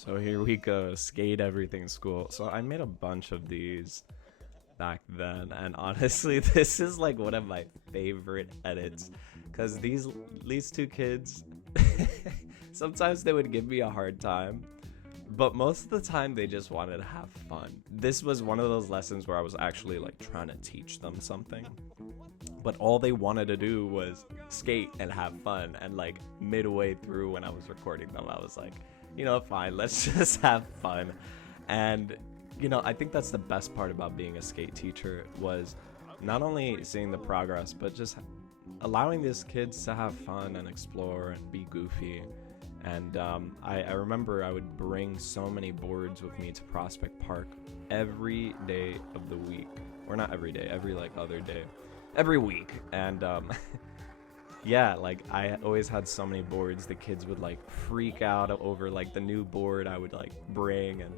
So here we go, skate everything school. So I made a bunch of these back then, and honestly, this is like one of my favorite edits, because these two kids, sometimes they would give me a hard time, but most of the time they just wanted to have fun. This was one of those lessons where I was actually like trying to teach them something, but all they wanted to do was skate and have fun. And like midway through when I was recording them, I was like, you know, fine, let's just have fun. And you know, I think that's the best part about being a skate teacher, was not only seeing the progress, but just allowing these kids to have fun and explore and be goofy. And I remember I would bring so many boards with me to Prospect Park every day of the week, or not every day, every like other day, every week. And yeah, like I always had so many boards. The kids would like freak out over like the new board I would like bring. And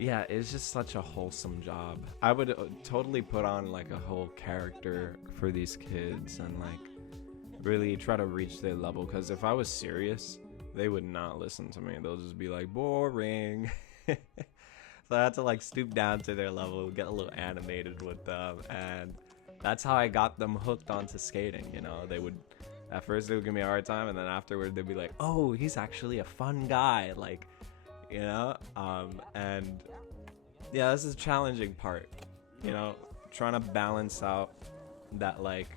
yeah, it's just such a wholesome job. I would totally put on like a whole character for these kids and like really try to reach their level, because if I was serious, they would not listen to me. They'll just be like, boring. So I had to like stoop down to their level, get a little animated with them, and that's how I got them hooked onto skating. You know, at first they would give me a hard time, and then afterward they'd be like, oh, he's actually a fun guy, like, you know. And yeah, this is a challenging part, you know, trying to balance out that like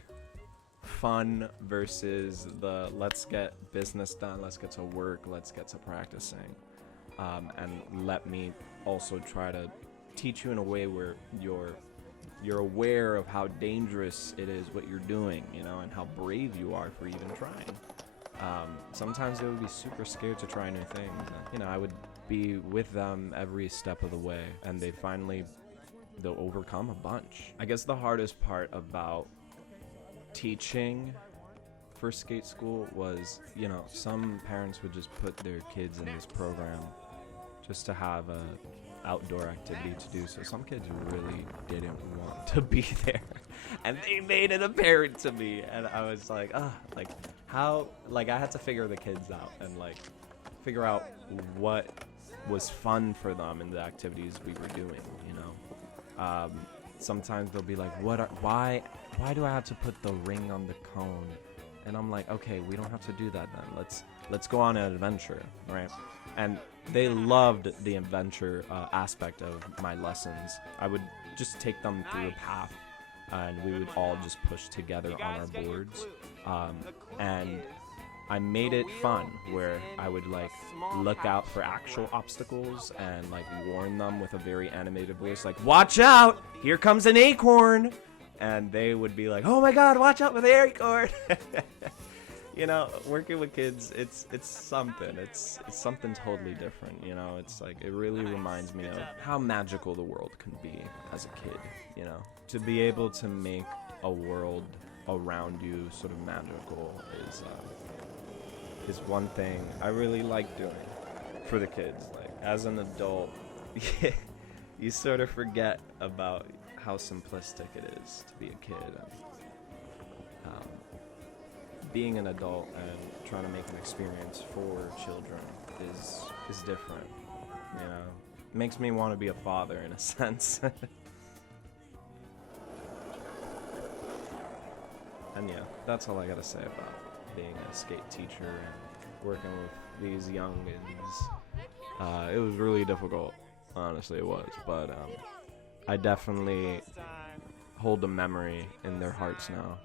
fun versus the let's get business done, let's get to work, let's get to practicing. And let me also try to teach you in a way where you're aware of how dangerous it is what you're doing, you know, and how brave you are for even trying. Sometimes they would be super scared to try new things, and you know, I would be with them every step of the way, and they'll overcome a bunch. I guess the hardest part about teaching for skate school was, you know, some parents would just put their kids in this program just to have a outdoor activity to do. So some kids really didn't want to be there, and they made it apparent to me, and I was like, like how, like I had to figure the kids out and like figure out what was fun for them in the activities we were doing, you know. Sometimes they'll be like, why do I have to put the ring on the cone? And I'm like, okay, we don't have to do that then. Let's go on an adventure, right? And they loved the adventure aspect of my lessons. I would just take them through a path, and we would all just push together on our boards. And I made it fun, where I would like look out for actual obstacles and like warn them with a very animated voice, like, watch out, here comes an acorn. And they would be like, oh my god, watch out for the acorn. You know, working with kids, it's something. It's something totally different, you know. It's like, it really reminds me of how magical the world can be as a kid, you know. To be able to make a world around you sort of magical is one thing I really like doing for the kids. Like, as an adult, you sort of forget about how simplistic it is to be a kid. And, being an adult and trying to make an experience for children is different, you know. It makes me want to be a father in a sense. And yeah, that's all I gotta say about being a skate teacher and working with these youngins. It was really difficult, honestly it was, but I definitely hold a memory in their hearts now.